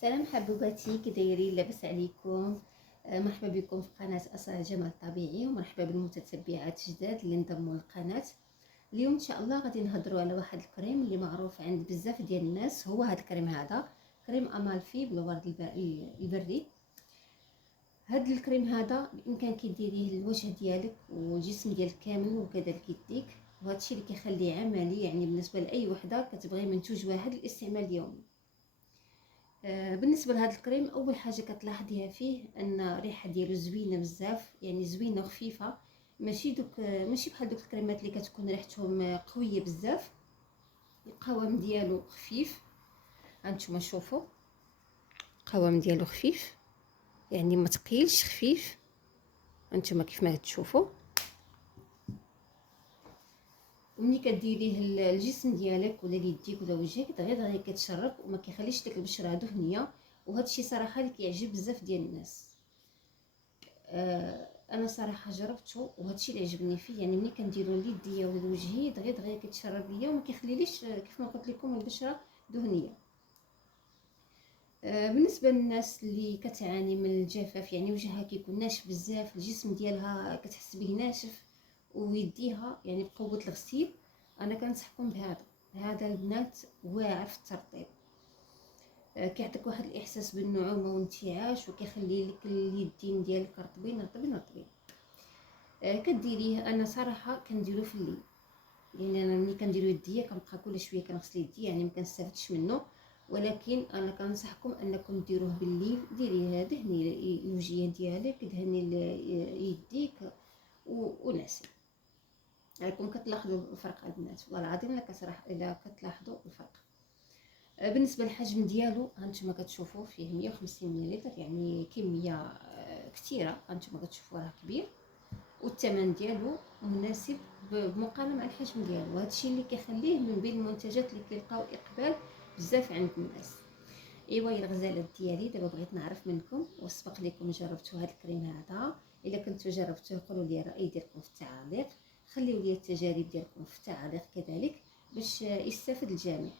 سلام حبوباتي، كي دايرين؟ لاباس عليكم؟ مرحبا بكم في قناه اسرار جمال الطبيعي، ومرحبا بالمتتبعات الجداد اللي انضموا للقناه. اليوم ان شاء الله غادي نهضروا على واحد الكريم اللي معروف عند بزاف ديال الناس. هو هذا الكريم، هذا كريم امالفي بالورد البري. هذا الكريم هذا بامكانك ديريه للوجه ديالك والجسم ديالك كامل وكذلك يديك، وهذا الشيء اللي كيخليه عملي يعني بالنسبه لاي وحده كتبغي منتوج واحد للاستعمال اليومي. بالنسبه لهذا الكريم، اول حاجه كتلاحظيها فيه ان الريحه ديالو زوينه بزاف، يعني زوينه وخفيفه، ماشي بحال دوك الكريمات اللي كتكون ريحتهم قويه بزاف. القوام ديالو خفيف، هانتوما شوفوا القوام ديالو خفيف، يعني ما ثقيلش، خفيف. هانتوما كيف ما تشوفوا، وملي كديريه للجسم ديالك ولا ليديك ولا وجهك دغيا كتشرب وما كيخليش ديك البشره دهنيه، وهذا الشيء صراحه اللي كيعجب بزاف ديال الناس. انا صراحه جربته وهذا الشيء اللي عجبني فيه، يعني ملي كنديرو ليديا ولا لوجهي دغيا كيتشرب ليا وما كيخليليش كيف ما قلت لكم البشره دهنيه. بالنسبه للناس اللي كتعاني من الجفاف، يعني وجهها كيكون ناشف بزاف، الجسم ديالها كتحس به ناشف، ويديها يعني بقوه الغسيل، انا كنصحكم بهذا البنات واعر في الترطيب. كيعطيك واحد الاحساس بالنعومه وانتعاش، وكيخلي لك اليدين ديالك رطبين رطبين رطبين. كديريه، انا صراحه كنديرو في الليل، يعني انا ملي كنديرو يديا كنبقى كل شويه كنغسل يدي، يعني ما كنستافدش منه، ولكن انا كنصحكم انكم ديروه بالليل. ديريه، دهني الوجيه ديالك، دهني يديك ونعسي. راكم كتلاحظوا الفرق البنات، والله العظيم الا كتلاحظوا الفرق. بالنسبه للحجم ديالو، هانتوما كتشوفوا فيه 150 ملل، يعني كميه كثيره، هانتوما كتشوفوا راه كبير، والثمن ديالو مناسب بمقارنه مع الحجم ديالو، وهذا الشيء اللي كيخليه من بين المنتجات اللي كيلقاو اقبال بزاف عند الناس. ايوا يا الغزالات ديالي، دابا بغيت نعرف منكم وسبق لكم جربتوا هذا الكريم هذا؟ الا كنتو جربتوه قولوا لي الراي ديالكم في التعاليق، خليو لي التجارب ديالكم في التعاليق كذلك باش يستافد الجميع.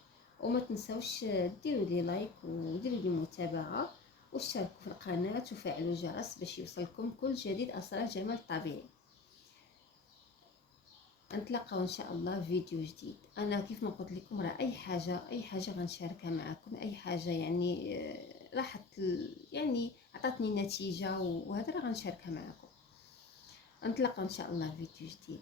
وما تنساوش ديروا لي لايك وديروا لي متابعه واشتركوا في القناه وفعلوا الجرس باش يوصلكم كل جديد اسرار جمال الطبيعي. نتلاقاو ان شاء الله في فيديو جديد. انا كيف ما قلت لكم راه اي حاجه غنشاركها معكم، اي حاجه يعني راحت يعني عطاتني نتيجه وهذا راه غنشاركها معكم. نتلاقاو ان شاء الله في فيديو جديد.